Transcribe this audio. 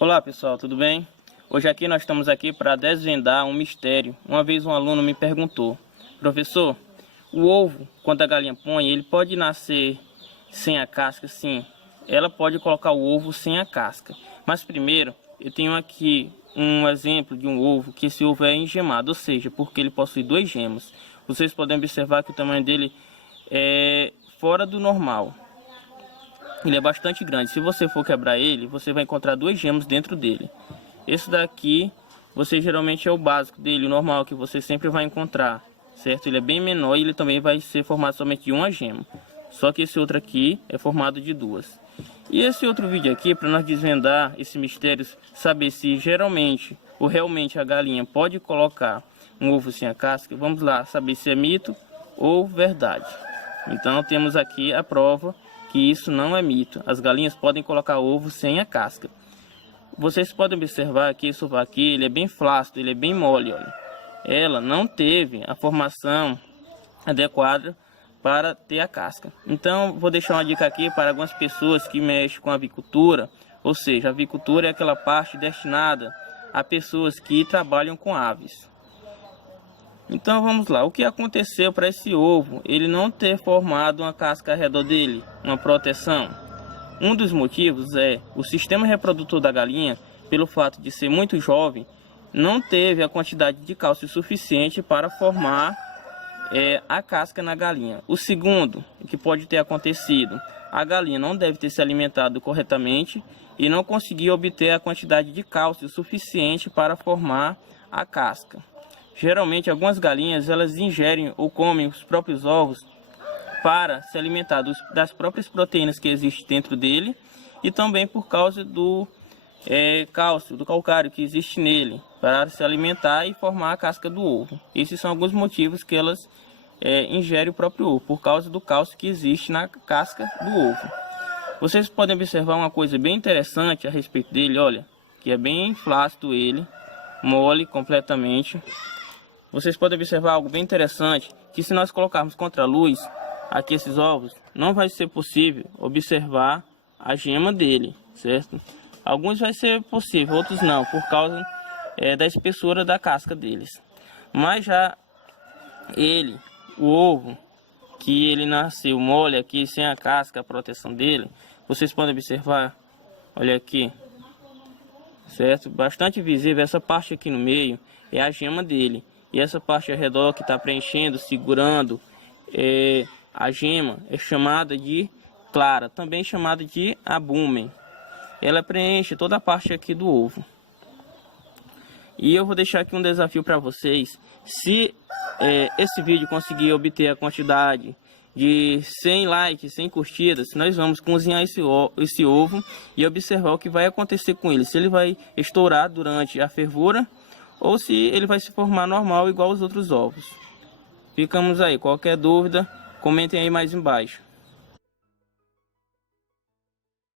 Olá pessoal, tudo bem? Hoje aqui nós estamos aqui para desvendar um mistério. Uma vez um aluno me perguntou: professor, o ovo, quando a galinha põe, ele pode nascer sem a casca? Sim, ela pode colocar o ovo sem a casca. Mas primeiro, eu tenho aqui um exemplo de um ovo, que esse ovo é engemado, ou seja, porque ele possui 2 gemos. Vocês podem observar que o tamanho dele é fora do normal. Ele é bastante grande. Se você for quebrar ele, você vai encontrar 2 gemos dentro dele. Esse daqui, geralmente é o básico dele, o normal que você sempre vai encontrar, certo? Ele é bem menor e ele também vai ser formado somente de uma gema. Só que esse outro aqui é formado de 2. E esse outro vídeo aqui, para nós desvendar esse mistério, saber se geralmente ou realmente a galinha pode colocar um ovo sem a casca, vamos lá saber se é mito ou verdade. Então temos aqui a prova que isso não é mito. As galinhas podem colocar ovo sem a casca. Vocês podem observar que esse ovo aqui, ele é bem flácido, ele é bem mole, olha. Ela não teve a formação adequada para ter a casca. Então vou deixar uma dica aqui para algumas pessoas que mexem com avicultura, ou seja, a avicultura é aquela parte destinada a pessoas que trabalham com aves. Então vamos lá, o que aconteceu para esse ovo ele não ter formado uma casca ao redor dele, uma proteção? Um dos motivos é o sistema reprodutor da galinha, pelo fato de ser muito jovem, não teve a quantidade de cálcio suficiente para formar a casca na galinha. O segundo, que pode ter acontecido, a galinha não deve ter se alimentado corretamente e não conseguiu obter a quantidade de cálcio suficiente para formar a casca. Geralmente algumas galinhas elas ingerem ou comem os próprios ovos para se alimentar das próprias proteínas que existem dentro dele e também por causa do cálcio, do calcário que existe nele, para se alimentar e formar a casca do ovo. Esses são alguns motivos que elas ingerem o próprio ovo, por causa do cálcio que existe na casca do ovo. Vocês podem observar uma coisa bem interessante a respeito dele, olha, que é bem flácido ele, mole completamente. Vocês podem observar algo bem interessante, que se nós colocarmos contra a luz aqui esses ovos, não vai ser possível observar a gema dele, certo? Alguns vai ser possível, outros não, por causa da espessura da casca deles. Mas já o ovo, que ele nasceu mole aqui, sem a casca, a proteção dele, vocês podem observar, olha aqui, certo? Bastante visível, essa parte aqui no meio é a gema dele. E essa parte ao redor que está preenchendo, segurando a gema, é chamada de clara, também chamada de abúmen. Ela preenche toda a parte aqui do ovo. E eu vou deixar aqui um desafio para vocês. Se esse vídeo conseguir obter a quantidade de 100 likes, 100 curtidas, nós vamos cozinhar esse ovo e observar o que vai acontecer com ele. Se ele vai estourar durante a fervura ou se ele vai se formar normal igual aos outros ovos. Ficamos aí. Qualquer dúvida, comentem aí mais embaixo.